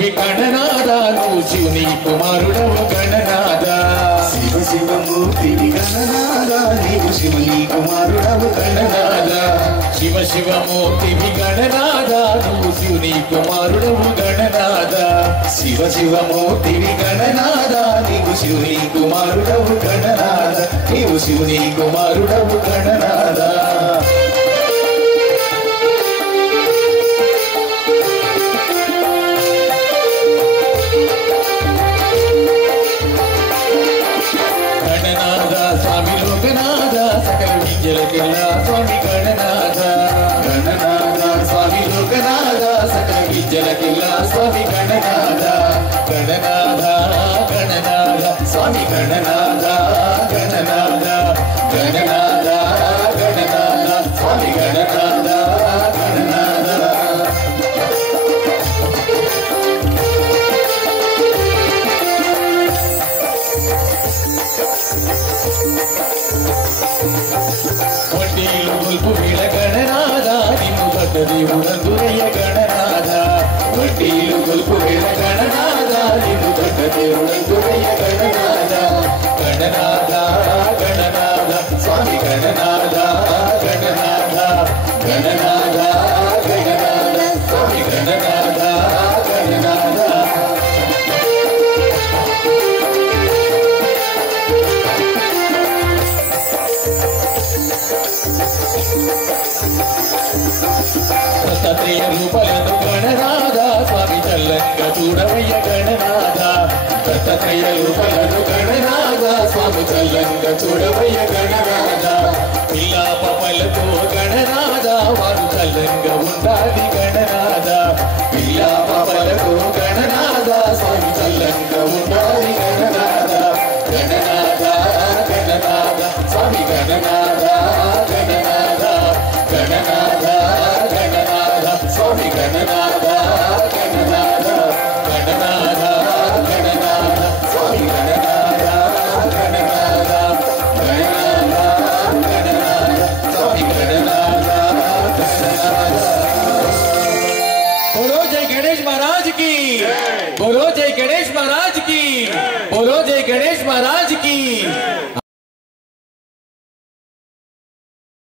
మూర్తివి గణనాథ నువ్వు శివుని కుమారుడవు గణనాథ శివ శివ మూర్తివి గణనాథ నీవు శివుని కుమారుడవు గణనాథ శివ శివ మూర్తివి గణనాథ నువ్వు శివుని కుమారుడవు గణనాథ శివ శివ మూర్తివి గణనాథ నీవు శివుని కుమారుడవు గణనాథ నీవు శివుని కుమారుడవు గణనాథ స్వామి లోకనాథ సకల విద్యలకెల్లా స్వామి గణనాథ గణనాథ స్వామి లోకనాథ సకల విద్యలకెల్లా స్వామి గణనాథ గణనాథ గణనాథ స్వామి గణనాథ గణనాథ గణనాథ గణనాథ స్వామి గణనాథ గణనాథ వడ్డీలు గొల్పు వీళ్ళ గణనాథ నిన్ను దొడ్డ దేవుడందురయ్య గణనాథ వడ్డీలు గొల్పు వేళ గణనాథ నిన్ను దొడ్డ దేవుడందురయ్య గణనాథ గణనాథ గణనాథ స్వామి గణనాథ గణనాథ గణనాథ గణనాథ స్వామి గణనాథ గణనాథ దత్తాత్రేయ రూపలను గణనాథ స్వామి చల్లంగా చూడవయ్య గణనాథ దత్తాత్రేయ రూపలను గణనాథ స్వామి చల్లంగా చూడవయ్య గణనాథ పిల్లాప పలుకు గణనాథ వారు చల్లంగా ఉండాలి గణనాథ పిల్లాప పలకు గణనాథ స్వామి చల్లంగా ఉండాలి గణనాథ గణనాథ గణనాథ స్వామి గణనాథ గణనాథ గణనాథ గణనాథ స్వామి గణనాథ గణనాథ గణనాథ గణనాథ స్వామి గణనాథ గణనాథ గణనాథ గణనాథ స్వామి గణనాథ గణనాథ बोलो जय गणेश महाराज की बोलो जय गणेश महाराज की बोलो जय गणेश महाराज की